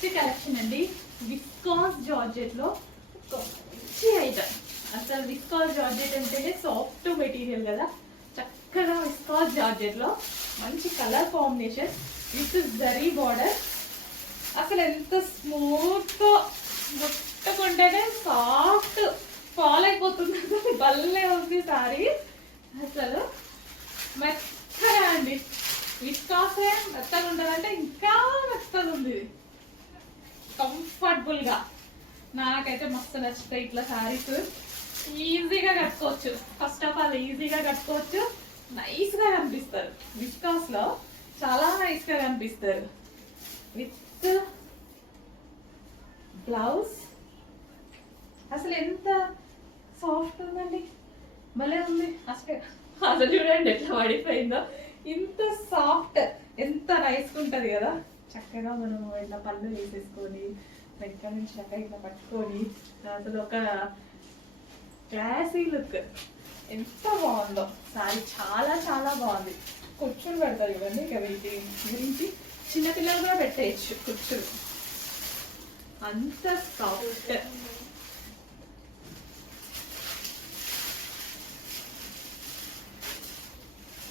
Next collection అండి, viscous georgette లో మంచి ఐటమ్. అసలు విస్కాస్ జార్జెట్ అంటేనే సాఫ్ట్ మెటీరియల్ కదా, చక్కగా విస్కాస్ జార్జెట్ లో మంచి colour combination with zari border. అసలు ఎంత స్మూత్ గా ముట్టుకుంటేనే సాఫ్ట్ ఫాల్ అయిపోతుంది, భలే ఉంది సారీ. అసలు మెత్తగా అండి, విస్కాసే మెత్తగా ఉంటుందంటే ఇంకా మెత్తగా ఉంది. కంఫర్టబుల్ గా నాకైతే మస్తు నచ్చుతాయి ఇట్లా శారీస్. ఈజీగా కట్టుకోవచ్చు, ఫస్ట్ ఆఫ్ ఆల్ ఈజీగా కట్టుకోవచ్చు, నైస్ గా కనిపిస్తారు. విస్కాస్ లో చాలా నైస్ గా కనిపిస్తారు. విత్ బ్లౌజ్ అసలు ఎంత సాఫ్ట్ ఉందండి, భలే ఉంది. అసలు చూడండి ఎట్లా పడిపోయిందో, ఇంత సాఫ్ట్, ఎంత నైస్ ఉంటది కదా. చక్కగా మనం ఇట్లా పళ్ళు వేసేసుకొని వెనక నుంచి చక్కగా ఇట్లా పట్టుకొని అసలు ఒక క్లాసీ లుక్, ఎంత బాగుందో సారీ. చాలా చాలా బాగుంది. కుర్చీలు పెడతారు ఇవన్నీ, ఇక వీటి గురించి చిన్నపిల్లలు కూడా పెట్టేయచ్చు కుర్చీలు, అంత సాఫ్ట్.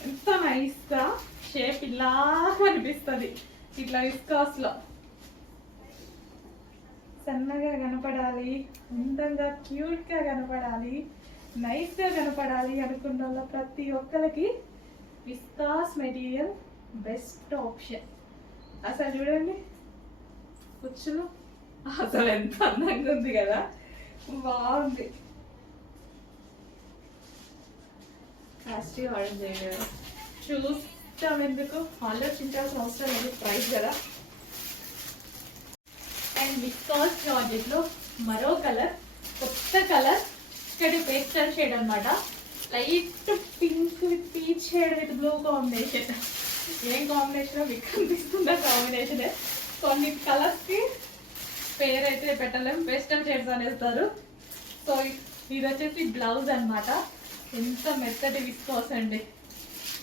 ఎంత నైస్ గా షేప్ ఇలా కనిపిస్తుంది. ఇట్లా విస్కాస్ లో సన్నగా కనపడాలి, అందంగా క్యూట్ గా కనపడాలి, నైస్ గా కనపడాలి అనుకున్న వాళ్ళ ప్రతి ఒక్కరికి విస్కాస్ మెటీరియల్ బెస్ట్ ఆప్షన్. అసలు చూడండి కుచ్చులు అసలు ఎంత అందంగా ఉంది కదా, బాగుంది. ఫాస్ట్ ఆర్డర్ చేయలేదు, చూస్తాం ఎందుకు, ఆలోచించాల్సిన అవసరం లేదు, ప్రైస్ కదా. అండ్ విస్కాస్ జార్జెట్ లో మరో కలర్, కొత్త కలర్, ఇక్కడ పేస్టల్ షేడ్ అనమాట. Light pink with peach shade with blue combination. ఏం కాంబినేషన్ మీకు కనిపిస్తుందా కాంబినేషన్? కొన్ని కలర్స్ కి పేరైతే పెట్టలేము, పేస్టల్ షేడ్స్ అనేస్తారు. సో ఇది వచ్చేసి బ్లౌజ్ అనమాట. ఎంత మెత్తటి విస్కాస్ అండి,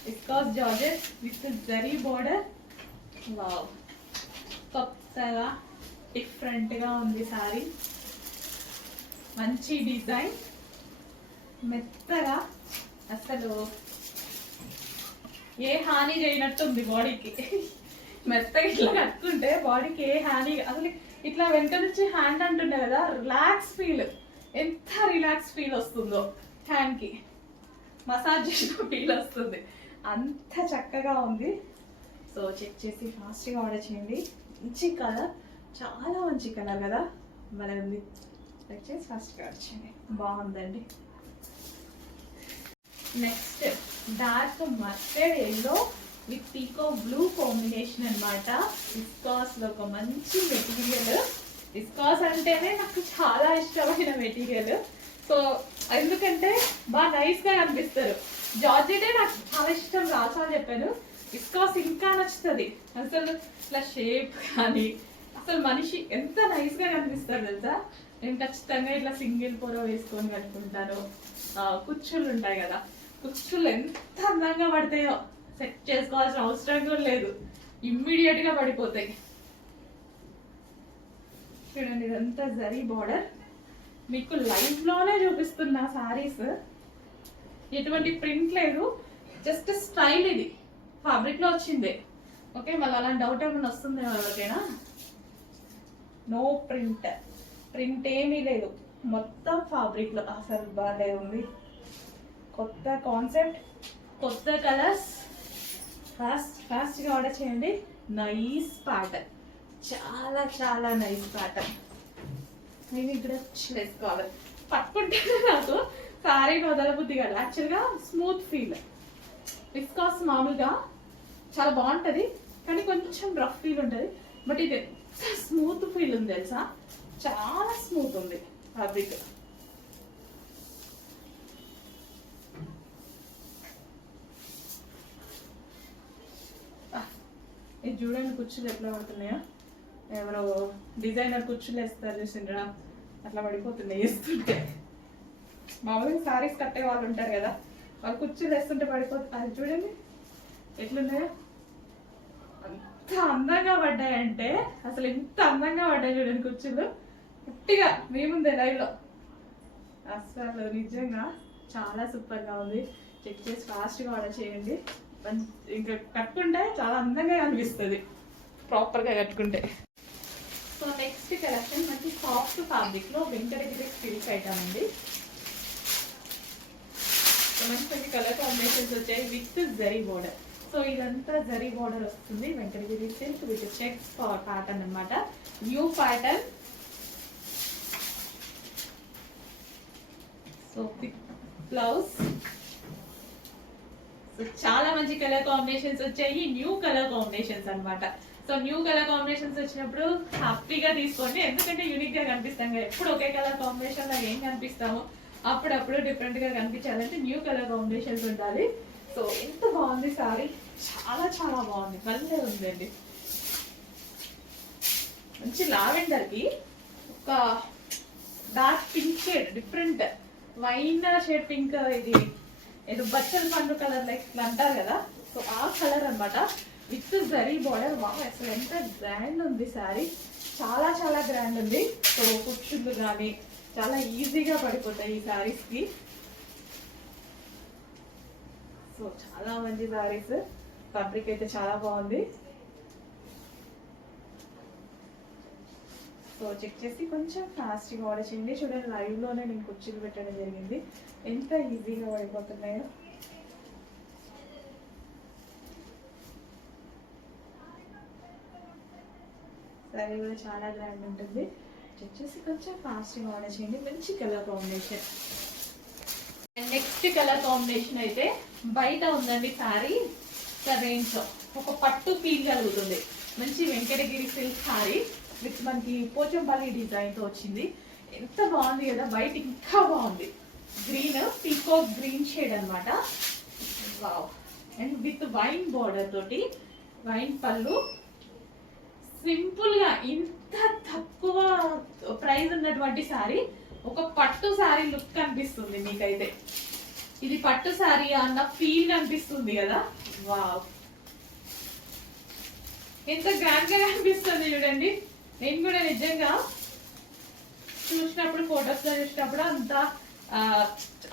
viscous georgette with zari border. Wow, కొత్తగా డిఫరెంట్ గా ఉంది సారీ, మంచి డిజైన్, మెత్తగా, అసలు ఏ హాని చేయనట్టుంది బాడీకి. మెత్తగా ఇట్లా కట్టుకుంటే బాడీకి ఏ హాని, అసలు ఇట్లా వెనక నుంచి హ్యాండ్ అంటుండే కదా, రిలాక్స్ ఫీల్, ఎంత రిలాక్స్ ఫీల్ వస్తుందో హ్యాండ్ కి, మసాజ్ చేసిన ఫీల్ వస్తుంది, అంత చక్కగా ఉంది. సో చెక్ చేసి ఫాస్ట్గా ఆర్డర్ చేయండి. మంచి కలర్, చాలా మంచి కలర్ కదా, భలే ఉంది. చెక్ చేసి ఫాస్ట్గా ఆర్డర్ చేయండి, బాగుందండి. Next dark mustard yellow with peacock blue combination అనమాట. విస్కాస్ లో ఒక మంచి మెటీరియల్. విస్కాస్ అంటేనే నాకు చాలా ఇష్టమైన మెటీరియల్. సో ఎందుకంటే బాగా నైస్ గా కనిపిస్తారు. జార్జెటే నాకు చాలా ఇష్టం, రాసాలు చెప్పాను. విస్కాస్ ఇంకా నచ్చుతుంది. అసలు ఇట్లా షేప్ కానీ అసలు మనిషి ఎంత నైస్ గా కనిపిస్తారు తెలుసా. నేను ఖచ్చితంగా ఇట్లా సింగిల్ పొర వేసుకొని కట్టుకుంటాను. కుచ్చుళ్ళు ఉంటాయి కదా, కుచ్చుళ్ళు ఎంత అందంగా పడతాయో, సెట్ చేసుకోవాల్సిన అవసరం కూడా లేదు, ఇమ్మీడియట్ గా పడిపోతాయి. చూడండి ఇదంతా జరీ బార్డర్, మీకు లైవ్ లోనే చూపిస్తున్నా సారీస్, ఎటువంటి ప్రింట్ లేదు, జస్ట్ స్టైల్. ఇది ఫ్యాబ్రిక్ లో వచ్చింది. ఓకే, మళ్ళీ అలాంటి డౌట్ ఏమైనా వస్తుంది ఎవరికైనా? నో ప్రింట్, ప్రింట్ ఏమీ లేదు, మొత్తం ఫ్యాబ్రిక్ లో. అసలు బాగా ఉంది, కొత్త కాన్సెప్ట్, కొత్త కలర్స్. ఫాస్ట్గా ఆర్డర్ చేయండి. నైస్ ప్యాటర్న్, చాలా చాలా నైస్ ప్యాటర్న్. నేను ఇక్కడ వేసుకోవాలి, పట్టుకుంటే నాకు సారీ వదలబుద్ధి కాదు. యాక్చువల్గా స్మూత్ ఫీల్, విస్కాస్ మామూలుగా చాలా బాగుంటుంది కానీ కొంచెం రఫ్ ఫీల్ ఉంటుంది. బట్ ఇది ఎంత స్మూత్ ఫీల్ ఉంది తెలుసా, చాలా స్మూత్ ఉంది ఫ్యాబ్రిక్. ఇది చూడండి కుర్చీలు ఎట్లా పడుతున్నాయో, ఎవరో డిజైనర్ కుర్చీలు వేస్తారు చూసిండ్రా, అట్లా పడిపోతున్నాయి వేస్తుంటే. మామూలుగా సారీస్ కట్టే వాళ్ళు ఉంటారు కదా, వాళ్ళు కుర్చీలు వేస్తుంటే పడిపోతుంది. అది చూడండి ఎట్లున్నాయో, అంత ఎంత అందంగా పడ్డాయంటే అసలు ఎంత అందంగా పడ్డాయి చూడండి కుర్చీలు. పుట్టిగా మేముంది లైవ్ లో అసలు నిజంగా చాలా సూపర్ గా ఉంది. చెక్ చేసి ఫాస్ట్ గా ఆర్డర్ చేయండి. ఇంకా కట్టుకుంటే చాలా అందంగా అనిపిస్తుంది ప్రాపర్ గా కట్టుకుంటే. సో నెక్స్ట్ కలెక్షన్ మంచి సాఫ్ట్ ఫ్యాబ్రిక్ లో వెంకటగిరి సిల్క్ ఐటమ్ అండి. మంచి మంచి కలర్ కాంబినేషన్స్ వచ్చాయి విత్ జరీ బోర్డర్. సో ఇదంతా జరీ బోర్డర్ వస్తుంది. Venkatagiri silk with checks pattern అన్నమాట. New pattern. So blouse. So చాలా మంచి కలర్ కాంబినేషన్స్ వచ్చాయి. న్యూ కలర్ కాంబినేషన్స్ అన్నమాట. సో న్యూ కలర్ కాంబినేషన్స్ వచ్చినప్పుడు హ్యాపీగా తీసుకోండి. ఎందుకంటే యూనిక్ గా కనిపిస్తాం కదా. ఎప్పుడు ఒకే కలర్ కాంబినేషన్ లాగా ఏం కనిపిస్తామో అప్పుడప్పుడు డిఫరెంట్ గా కనిపించాలంటే న్యూ కలర్ కాంబినేషన్స్ ఉండాలి. సో ఎంత బాగుంది సారీ, చాలా చాలా బాగుంది, భలే ఉందండి. మంచి లావెండర్ కి ఒక dark pink shade, different wine shade pink, ఇది ఏదో బచ్చల పండు కలర్ లైక్ అంటారు కదా. సో ఆ కలర్ అన్నమాట విత్ జరీ బార్డర్. వా అసలు ఎంత గ్రాండ్ ఉంది సారీ, చాలా చాలా గ్రాండ్ ఉంది. సో కుర్చీలు కానీ చాలా ఈజీగా పడిపోతాయి ఈ సారీస్ కి. సో చాలా మంచి సారీస్, ఫ్యాబ్రిక్ అయితే చాలా బాగుంది. సో చెక్ చేసి కొంచెం ఫాస్ట్గా ఆర్డర్ చేయండి. చూడండి లైవ్ లోనే నేను కుర్చీలు పెట్టడం జరిగింది, ఎంత ఈజీగా పడిపోతున్నాయో. సారీ కూడా చాలా గ్రాండ్ ఉంటుంది. చెక్ చేసి కొంచెం ఫాస్ట్గా ఆర్డర్ చేయండి. మంచి colour combination. Next colour combination అయితే బయట ఉందండి సారీ రేంజ్ లో ఒక పట్టు ఫీల్ కలుగుతుంది. మంచి వెంకటగిరి సిల్క్ సారీ విత్ మనకి పోచంపల్లి డిజైన్ తో వచ్చింది. ఎంత బాగుంది కదా, బయట ఇంకా బాగుంది. గ్రీన్ పీకాక్ గ్రీన్ షేడ్ అనమాట. Wow. And with wine border తోటి వైన్ పళ్ళు. సింపుల్ గా ఇంత తక్కువ ప్రైస్ ఉన్నటువంటి సారీ ఒక పట్టు సారీ లుక్ కనిపిస్తుంది మీకైతే. ఇది పట్టు సారీ అన్న ఫీల్ కనిపిస్తుంది కదా. వావ్, ఎంత గ్రాండ్ గా కనిపిస్తుంది చూడండి. నేను కూడా నిజంగా చూసినప్పుడు ఫొటోస్ లో చూసినప్పుడు అంత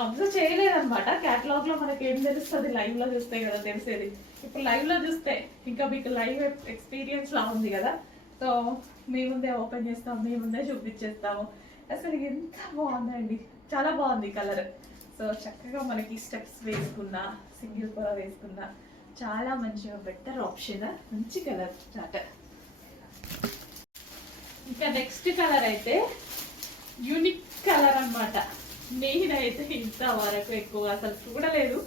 అబ్జర్వ్ చేయలేదన్నమాట. క్యాటలాగ్ లో మనకి ఏం తెలుస్తుంది, లైవ్ లో చూస్తే కదా తెలిసేది. ఇప్పుడు లైవ్ లో చూస్తే ఇంకా మీకు లైవ్ ఎక్స్పీరియన్స్ లా ఉంది కదా. సో మీ ముందే ఓపెన్ చేస్తాం, మీ ముందే చూపించేస్తాము. అసలు ఎంత బాగుందండి, చాలా బాగుంది కలర్. సో చక్కగా మనకి స్టెప్స్ వేసుకున్నా, సింగిల్ పొర వేసుకున్నా చాలా మంచిగా బెటర్ ఆప్షన్. మంచి కలర్ చాట. ఇంకా నెక్స్ట్ కలర్ అయితే యూనిక్ కలర్ అన్నమాట. నేనైతే ఇంతవరకు ఎక్కువ అసలు చూడలేదు.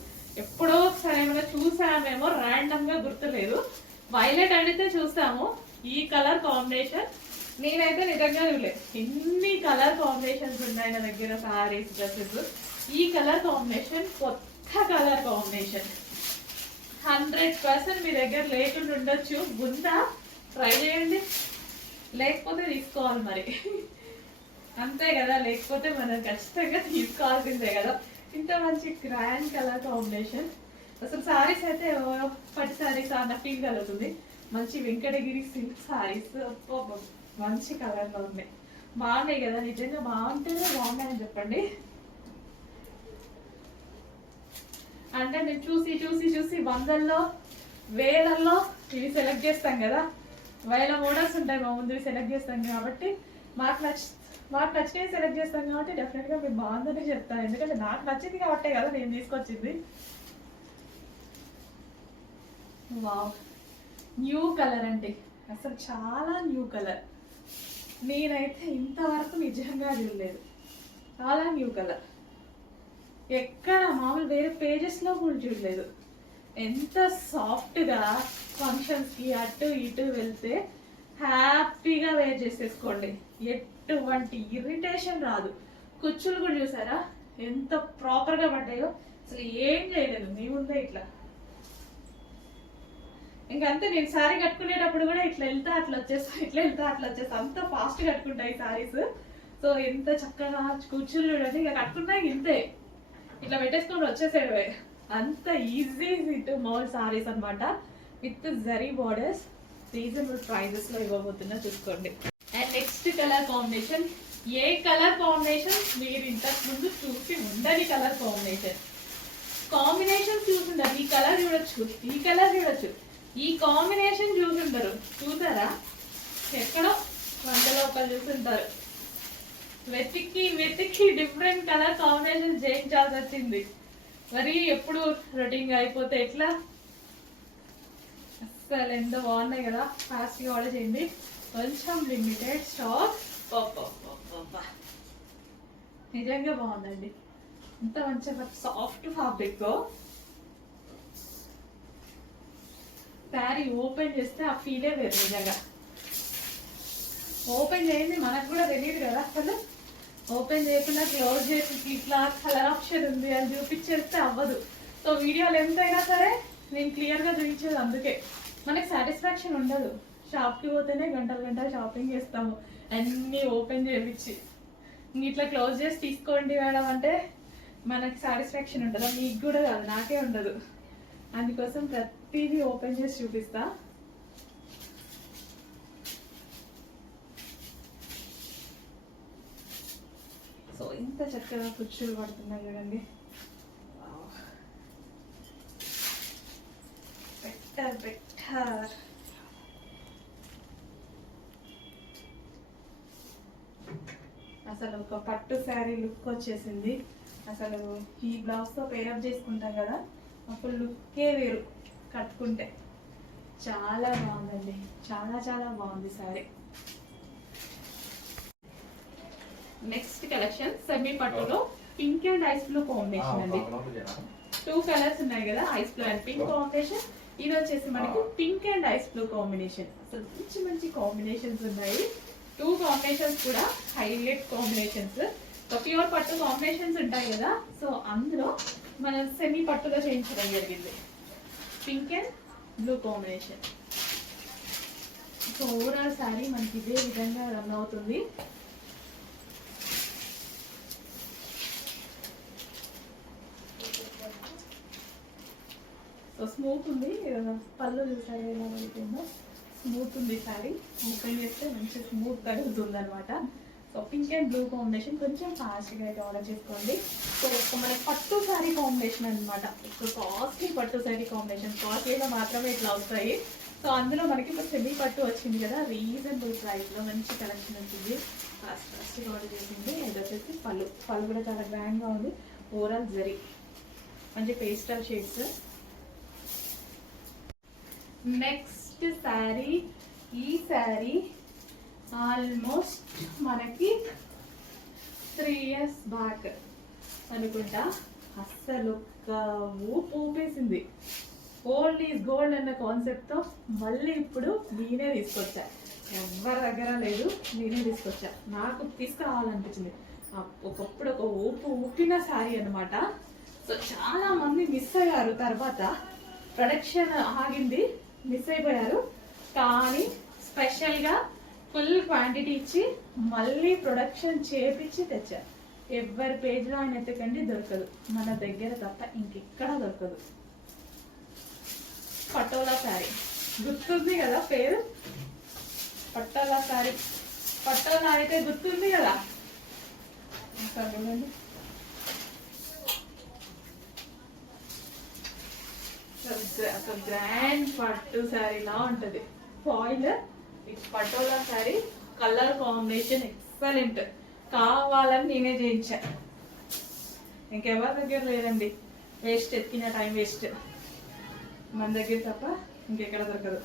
ఎప్పుడో ఒకసారి ఏమైనా చూసామేమో, ర్యాండమ్ గా గుర్తులేదు. వైలెట్ అడిగితే చూసాము, ఈ కలర్ కాంబినేషన్ నేనైతే నిజంగా చూడలేదు. ఎన్ని కలర్ కాంబినేషన్స్ ఉన్నాయి నా దగ్గర సారీస్, డ్రెస్సెస్. ఈ కలర్ కాంబినేషన్ కొత్త కలర్ కాంబినేషన్. 100% మీ దగ్గర లేకుండా ఉండొచ్చు. ఉందా ట్రై చేయండి, లేకపోతే తీసుకోవాలి మరి. అంతే కదా, లేకపోతే మనం ఖచ్చితంగా తీసుకోవాల్సిందే కదా. ఇంత మంచి గ్రాండ్ కలర్ కాంబినేషన్. అసలు సారీస్ అయితే పట్టు సారీస్ అన్న ఫీల్ కలుగుతుంది. మంచి వెంకటగిరి సిల్క్ సారీస్ మంచి కలర్ లో ఉన్నాయి. బాగున్నాయి కదా, నిజంగా బాగుంటేనే బాగున్నాయని చెప్పండి. అంటే మేము చూసి చూసి చూసి వందల్లో వేలల్లో ఇవి సెలెక్ట్ చేస్తాం కదా. వేల మోడల్స్ ఉంటాయి మా ముందు, సెలెక్ట్ చేస్తాం కాబట్టి మాకు నచ్చినవి సెలెక్ట్ చేస్తాం కాబట్టి డెఫినెట్గా మీరు బాగుందని చెప్తాను. ఎందుకంటే నాకు నచ్చింది కాబట్టే కదా నేను తీసుకొచ్చింది. వావ్, న్యూ కలర్ అండి, అసలు చాలా న్యూ కలర్. నేనైతే ఇంతవరకు నిజంగా చూడలేదు. చాలా న్యూ కలర్, ఎక్కడ మామూలు వేరే పేజెస్లో కూడా చూడలేదు. ఎంత సాఫ్ట్గా ఫంక్షన్స్కి అటు ఇటు వెళ్తే హ్యాపీగా వేర్ చేసేసుకోండి. ఎటువంటి ఇరిటేషన్ రాదు. కుచ్చులు కూడా చూసారా ఎంత ప్రాపర్గా పడ్డాయో. అసలు ఏం చేయలేదు, మీ ముందే ఇట్లా. ఇంకంతే, నేను శారీ కట్టుకునేటప్పుడు కూడా ఇట్లా వెళ్తా అట్లా వచ్చేస్తా, ఇట్లా వెళ్తా అట్లా వచ్చేస్తా. అంత ఫాస్ట్ కట్టుకుంటాయి శారీస్. సో ఎంత చక్కగా కుచ్చులు చూడండి. ఇక కట్టుకున్నా ఇంతే, ఇట్లా పెట్టేసుకొని వచ్చేసేవే. అంత ఈజీ టు మోల్ సారీస్ అనమాట with zari borders. Reasonable prices లో ఇవ్వబోతున్నా, చూసుకోండి. అండ్ నెక్స్ట్ కలర్ కాంబినేషన్, ఏ కలర్ కాంబినేషన్ మీరు ఇంతకు ముందు చూసి ఉండని కలర్ కాంబినేషన్ చూసుంటారు. ఈ కలర్ చూడొచ్చు, ఈ కలర్ చూడొచ్చు, ఈ కాంబినేషన్ చూసుంటారు. చూసారా, ఎక్కడో వంటలో ఒకరు చూసుంటారు. వెతికి డిఫరెంట్ కలర్ కాంబినేషన్ చేయించాల్సి వచ్చింది. మరి ఎప్పుడు రొటీన్ గా అయిపోతే ఎట్లా? అసలు ఎంత బాగున్నాయి కదా, ఫాస్ట్గా ఆర్డర్ చేయండి. కొంచెం లిమిటెడ్ స్టాక్. నిజంగా బాగుందండి, ఇంత మంచిగా సాఫ్ట్ ఫ్యాబ్రిక్. శారీ ఓపెన్ చేస్తే ఆ ఫీలే వేరు. నిజంగా ఓపెన్ చేయండి, మనకు కూడా తెలియదు కదా అసలు. ఓపెన్ చేయకుండా క్లోజ్ చేసి ఇట్లా కలర్ ఆప్షన్ ఉంది అని చూపించేస్తే అవ్వదు. సో వీడియోలు ఎంతైనా సరే నేను క్లియర్గా చూపించేది, అందుకే మనకి సాటిస్ఫాక్షన్ ఉండదు. షాప్కి పోతేనే గంటలు షాపింగ్ చేస్తాము అన్నీ ఓపెన్ చేయించి. ఇట్లా క్లోజ్ చేసి తీసుకోండి మేడం అంటే మనకి సాటిస్ఫాక్షన్ ఉంటుందా? మీకు కూడా కాదు, నాకే ఉండదు. అందుకోసం ప్రతిదీ ఓపెన్ చేసి చూపిస్తా. సో ఇంత చక్కగా కుర్చీలు పడుతున్నాయి చూడండి. బెటర్. అసలు ఒక పట్టు శారీ లుక్ వచ్చేసింది. అసలు ఈ బ్లౌజ్తో పేరప్ చేసుకుంటాం కదా, అప్పుడు లుక్కే వేరు కట్టుకుంటే. చాలా బాగుందండి, చాలా బాగుంది శారీ. నెక్స్ట్ కలెక్షన్ సెమీ పట్టులో pink and ice blue combination అండి. 2 కలర్స్ ఉన్నాయి కదా, ice blue and pink combination. ఇది వచ్చేసి మనకి pink and ice blue combination. అసలు మంచి కాంబినేషన్స్ ఉన్నాయి. 2 కాంబినేషన్స్ కూడా హైలైట్ కాంబినేషన్స్. ప్యూర్ పట్టు కాంబినేషన్స్ ఉంటాయి కదా, సో అందులో మనం సెమీ పట్టుగా చేయించడం జరిగింది. Pink and blue combination. So overall sari మనకి ఇదే విధంగా రన్ అవుతుంది. సో స్మూత్ ఉంది, పళ్ళు చూసారు ఎలా పడుతుందో, స్మూత్ ఉంది శారీ. ఓపెన్ చేస్తే మంచి స్మూత్ తగ్గుతుంది అనమాట. So pink and blue combination కొంచెం ఫాస్ట్గా అయితే ఆర్డర్ చేసుకోండి. సో మనకి పట్టు శారీ కాంబినేషన్ అనమాట. సో కాస్ట్లీ పట్టు శారీ కాంబినేషన్, కాస్ట్లీగా మాత్రమే ఇట్లా వస్తాయి. సో అందులో మనకి ఇప్పుడు సెమీ పట్టు వచ్చింది కదా, రీజనబుల్ ప్రైస్లో మంచి కలెక్షన్ వచ్చింది. ఫాస్ట్గా ఆర్డర్ చేసింది. ఇది వచ్చేసి పళ్ళు కూడా చాలా గ్రాండ్గా ఉంది. ఓవరాల్ జరీ మంచి పేస్టల్ షేడ్స్. నెక్స్ట్ శారీ, ఈ శారీ ఆల్మోస్ట్ మనకి 3 years బ్యాక్ అనుకుంటా అస్సలు ఒక ఊపేసింది. ఓల్డ్ ఈజ్ గోల్డ్ అన్న కాన్సెప్ట్తో మళ్ళీ ఇప్పుడు నేనే తీసుకొచ్చా. ఎవరి దగ్గర లేదు, నేనే తీసుకొచ్చా. నాకు తీసుకురావాలనిపించింది. ఒకప్పుడు ఒక ఊపిన శారీ అనమాట. సో చాలా మంది మిస్ అయ్యారు, తర్వాత ప్రొడక్షన్ ఆగింది, మిస్ అయిపోయారు. కానీ స్పెషల్గా ఫుల్ క్వాంటిటీ ఇచ్చి మళ్ళీ ప్రొడక్షన్ చేపించి తెచ్చారు. ఎవరి పేజ్లో ఆయన ఎత్తకండి, దొరకదు. మన దగ్గర తప్ప ఇంకెక్కడా దొరకదు. పటోలా శారీ గుర్తుంది కదా పేరు, పటోలా శారీ. పటోలా అయితే గుర్తుంది కదా. అసలు గ్రాండ్ పట్టు శారీలా ఉంటుంది. Foil with patola sari, colour combination excellent. కావాలని నేనే చేయించా, ఇంకెవరి దగ్గర లేదండి. వేస్ట్, ఎత్తిన టైం వేస్ట్. మన దగ్గర తప్ప ఇంకెక్కడ దొరకదు.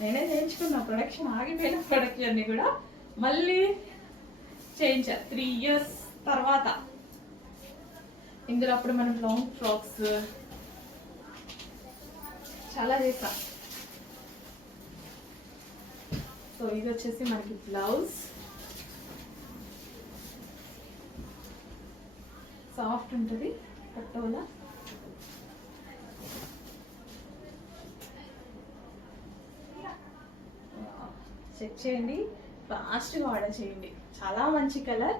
నేనే చేయించుకున్నా. ప్రొడక్షన్ ఆగిపోయిన ప్రొడక్షన్ కూడా మళ్ళీ చేయించా 3 years తర్వాత. ఇందులో అప్పుడు మనం లాంగ్ ఫ్రాక్స్ చాలా చేస్తా. సో ఇది వచ్చేసి మనకి బ్లౌజ్. సాఫ్ట్ ఉంటుంది పట్టోలా. చెక్ చేయండి, ఫాస్ట్గా ఆర్డర్ చేయండి. చాలా మంచి కలర్,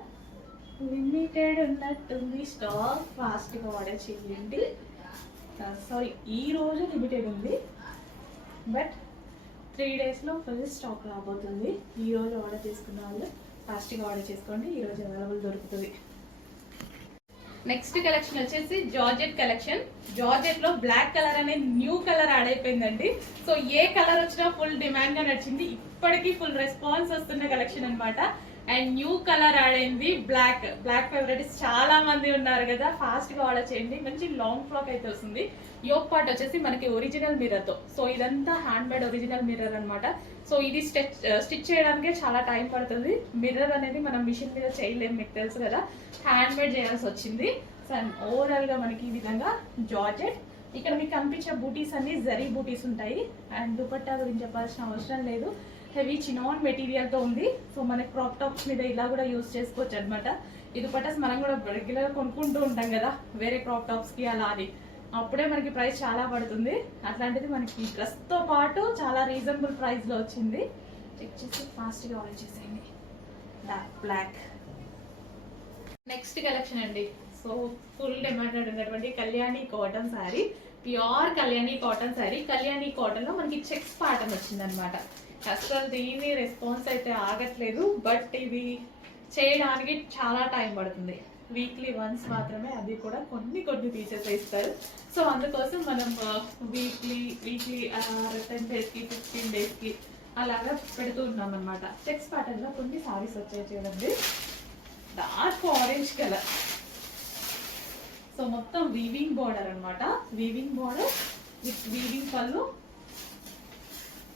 లిమిటెడ్ ఉన్నట్టుంది స్టాక్. ఫాస్ట్గా ఆర్డర్ చేయండి. సారీ, ఈ రోజు లిమిటెడ్ ఉంది, బట్ 3 డేస్లో ఫుల్ స్టాక్ రాబోతుంది. ఈరోజు ఆర్డర్ చేసుకున్న వాళ్ళు ఫాస్ట్గా ఆర్డర్ చేసుకోండి, ఈరోజు అవైలబుల్ దొరుకుతుంది. నెక్స్ట్ కలెక్షన్ వచ్చేసి జార్జెట్ కలెక్షన్. జార్జెట్ లో బ్లాక్ కలర్ అనేది న్యూ కలర్ యాడ్ అయిపోయిందండి. సో ఏ కలర్ వచ్చినా ఫుల్ డిమాండ్ గా నడిచింది, ఇప్పటికీ ఫుల్ రెస్పాన్స్ వస్తున్న కలెక్షన్ అన్నమాట. అండ్ న్యూ కలర్ యాడ్ అయింది, బ్లాక్. బ్లాక్ ఫేవరెట్స్ చాలా మంది ఉన్నారు కదా, ఫాస్ట్ గా ఆర్డర్ చేయండి. మంచి లాంగ్ ఫ్రాక్ అయితే వస్తుంది. యోక్ పార్ట్ వచ్చేసి మనకి ఒరిజినల్ మిర్రర్ తో. సో ఇదంతా హ్యాండ్ మేడ్ ఒరిజినల్ మిర్రర్ అన్నమాట. సో ఇది స్టిచ్ చేయడానికి చాలా టైం పడుతుంది. మిర్రర్ అనేది మనం మిషన్ మీద చేయలేము, మీకు తెలుసు కదా, హ్యాండ్ మేడ్ చేయాల్సి వచ్చింది. సో ఓవరాల్ గా మనకి ఈ విధంగా జార్జెట్. ఇక్కడ మీకు కనిపించే బూటీస్ అన్ని జరీ బూటీస్ ఉంటాయి. అండ్ దుపట్టా గురించి చెప్పాల్సిన అవసరం లేదు, హెవీ చినాన్ మెటీరియల్ తో ఉంది. సో మనకి క్రాప్ టాప్స్ మీద ఇలా కూడా యూజ్ చేసుకోవచ్చు అనమాట. ఈ దుపట్టాస్ మనం కూడా రెగ్యులర్ గా కొనుక్కుంటూ ఉంటాం కదా వేరే క్రాప్ టాప్స్ కి, అలా అని అప్పుడే మనకి ప్రైస్ చాలా పడుతుంది. అట్లాంటిది మనకి డ్రెస్ తో పాటు చాలా రీజనబుల్ ప్రైస్ లో వచ్చింది. చెక్ చేసి ఫాస్ట్ గా ఆర్డర్ చేసేయండి. Dark black. నెక్స్ట్ కలెక్షన్ అండి. సో ఫుల్ డిమాండెడ్ ఉన్నటువంటి Kalyani cotton sari, pure Kalyani cotton sari. Kalyani cotton లో మనకి చెక్స్ ప్యాటర్న్ వచ్చింది అనమాట. అసలు దీని రెస్పాన్స్ అయితే ఆగట్లేదు, బట్ ఇది చేయడానికి చాలా టైం పడుతుంది. వీక్లీ వన్స్ మాత్రమే, అది కూడా కొన్ని పీసెస్ ఇస్తారు. సో అందుకోసం మనం వీక్లీ 10 డేస్కి 15 డేస్కి అలాగా పెడుతూ ఉన్నాం అనమాట. చెక్స్ ప్యాటర్న్ లో కొన్ని సారీస్ వచ్చాయి చూడండి, డార్క్ ఆరెంజ్ కలర్. సో మొత్తం వీవింగ్ బార్డర్ అనమాట, వీవింగ్ బార్డర్ విత్ వీవింగ్ పళ్ళు.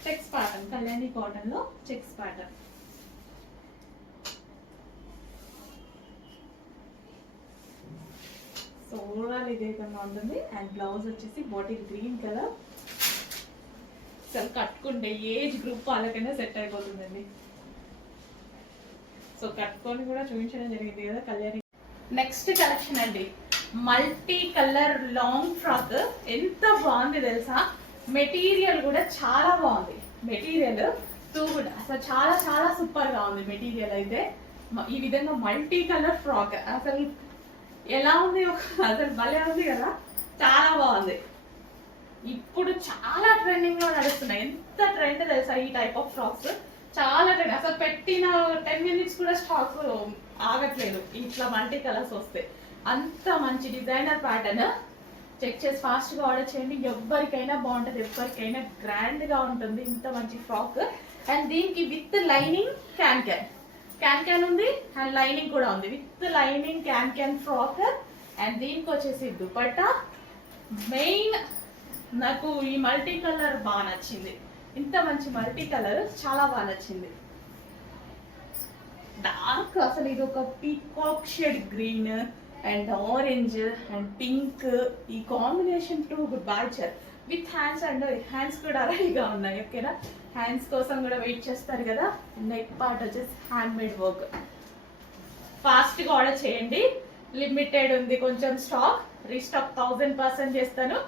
చెక్స్ ప్యాటర్న్, కళ్యాణి కాటన్ లో చెక్స్ ప్యాటర్న్. సో ఓవరాల్ ఇదే విధంగా ఉంటుంది. అండ్ బ్లౌజ్ వచ్చేసి బాటిల్ గ్రీన్ కలర్. అసలు కట్టుకుంటే ఏజ్ గ్రూప్ వాళ్ళకైనా సెట్ అయిపోతుందండి. సో కట్టుకొని కూడా చూపించడం జరిగింది కదా కళ్యాణి. నెక్స్ట్ కలెక్షన్ అండి, మల్టీ కలర్ లాంగ్ ఫ్రాక్. ఎంత బాగుంది తెలుసా, మెటీరియల్ కూడా చాలా బాగుంది. మెటీరియల్ టూ కూడా అసలు చాలా చాలా సూపర్ గా ఉంది మెటీరియల్ అయితే. ఈ విధంగా మల్టీ కలర్ ఫ్రాక్ అసలు ఎలా ఉంది, అసలు భలే ఉంది కదా, చాలా బాగుంది. ఇప్పుడు చాలా ట్రెండింగ్ లో నడుస్తున్నాయి. ఎంత ట్రెండ్ తెలుసా ఈ టైప్ ఆఫ్ ఫ్రాక్స్, చాలా ట్రెండ్. అసలు పెట్టిన 10 minutes కూడా స్టాక్ ఆగట్లేదు ఇట్లా మల్టీ కలర్స్ వస్తే. అంత మంచి డిజైనర్ ప్యాటర్న్. చెక్ చేసి ఫాస్ట్ గా ఆర్డర్ చేయండి, ఎవరికైనా బాగుంటుంది, ఎవరికైనా గ్రాండ్ గా ఉంటుంది ఇంత మంచి ఫ్రాక్. అండ్ దీనికి విత్ లైనింగ్ క్యాన్ ఉంది, అండ్ లైనింగ్ కూడా ఉంది. With lining can frock. And దీనికి వచ్చేసి దుపట్టా. మెయిన్ నాకు ఈ మల్టీ కలర్ బాగా నచ్చింది, ఇంత మంచి మల్టీ కలర్ చాలా బాగా నచ్చింది. డార్క్, అసలు ఇది ఒక peacock shade green and orange and pink, ఈ కాంబినేషన్ టూ బాగా విత్ హ్యాండ్స్. అండ్ హ్యాండ్స్ కూడా రెడీగా ఉన్నాయి, ఓకేనా. హ్యాండ్స్ కోసం కూడా వెయిట్ చేస్తారు కదా. నెక్ పార్ట్ వచ్చేసి హ్యాండ్ మేడ్ వర్క్. ఫాస్ట్ గా ఆర్డర్ చేయండి, లిమిటెడ్ ఉంది కొంచెం స్టాక్. రీస్టాక్ 1000% చేస్తాను,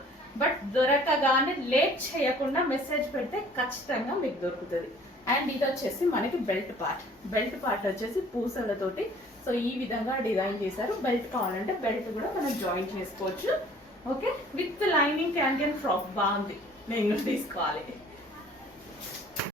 బట్ దొరకగానే లేట్ చేయకుండా మెసేజ్ పెడితే ఖచ్చితంగా మీకు దొరుకుతుంది. అండ్ ఇది వచ్చేసి మనకి బెల్ట్ పార్ట్ వచ్చేసి పూసలతోటి. సో ఈ విధంగా డిజైన్ చేశారు. బెల్ట్ కావాలంటే బెల్ట్ కూడా మనం జాయిన్ చేసుకోవచ్చు, okay. With lining can frock బాగుంది, నేను తీసుకోవాలి.